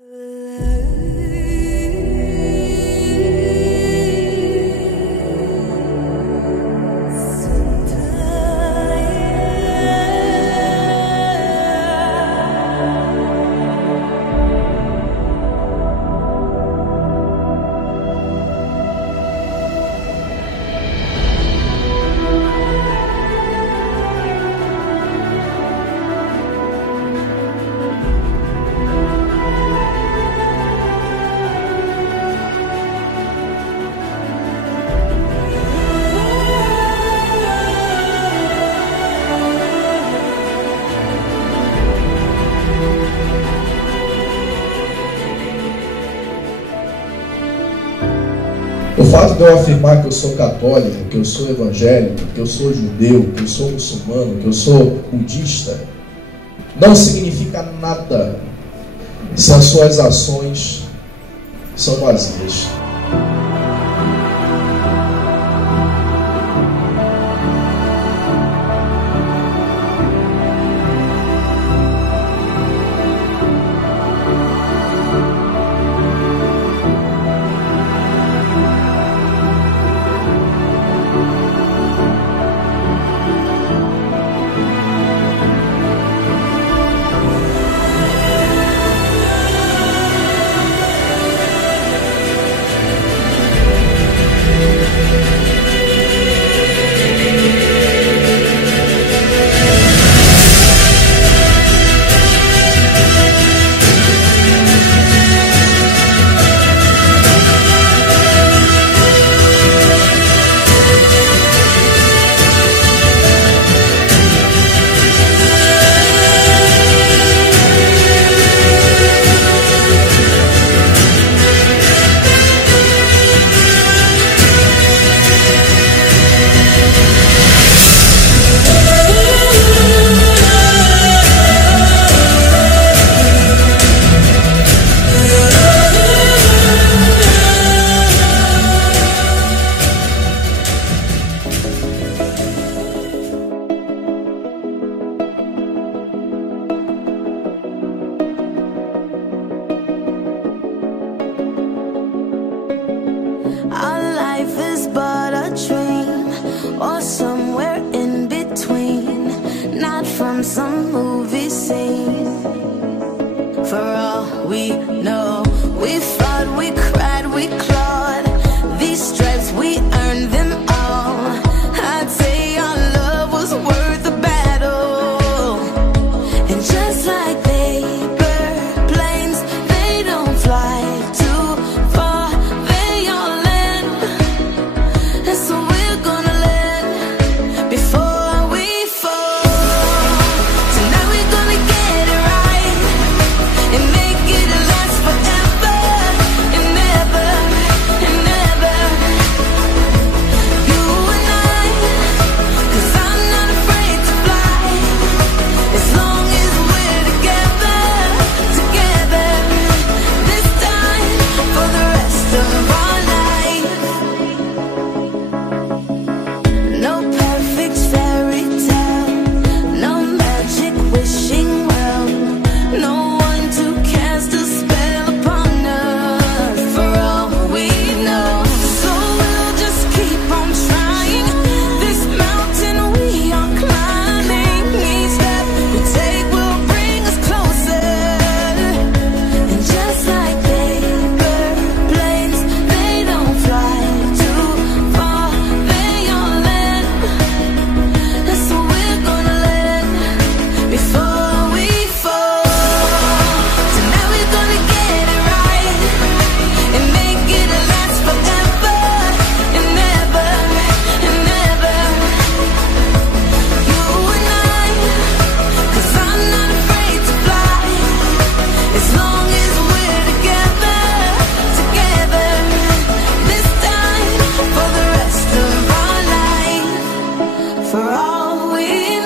O fato de eu afirmar que eu sou católico, que eu sou evangélico, que eu sou judeu, que eu sou muçulmano, que eu sou budista, não significa nada se as suas ações são vazias. Our life is but a dream, or somewhere in between, not from some movie scene. For all we know, we fought, we cried, we clawed. These stripes, we earned them all. I'd say our love was worth the battle. And just like paper planes, they don't fly too far, they all land. And so we're gonna land before we fall. Tonight we're gonna get it right and make it last forever and ever and ever. You and I, 'cause I'm not afraid to fly, as long as we're together, together. This time for the rest of our life. No perfect fairy tale, no magic wishing well, no one to cast a spell upon us. For all we know, so we'll just keep on trying. This mountain we are climbing, each step we take will bring us closer. And just like paper planes, they don't fly too far, they all land. And so we're gonna land before we fall. Tonight we're gonna get it right and make it last forever and ever and ever. You and I, 'cause I'm not afraid to fly, as long as we're together, together. This time for the rest of our life. For all we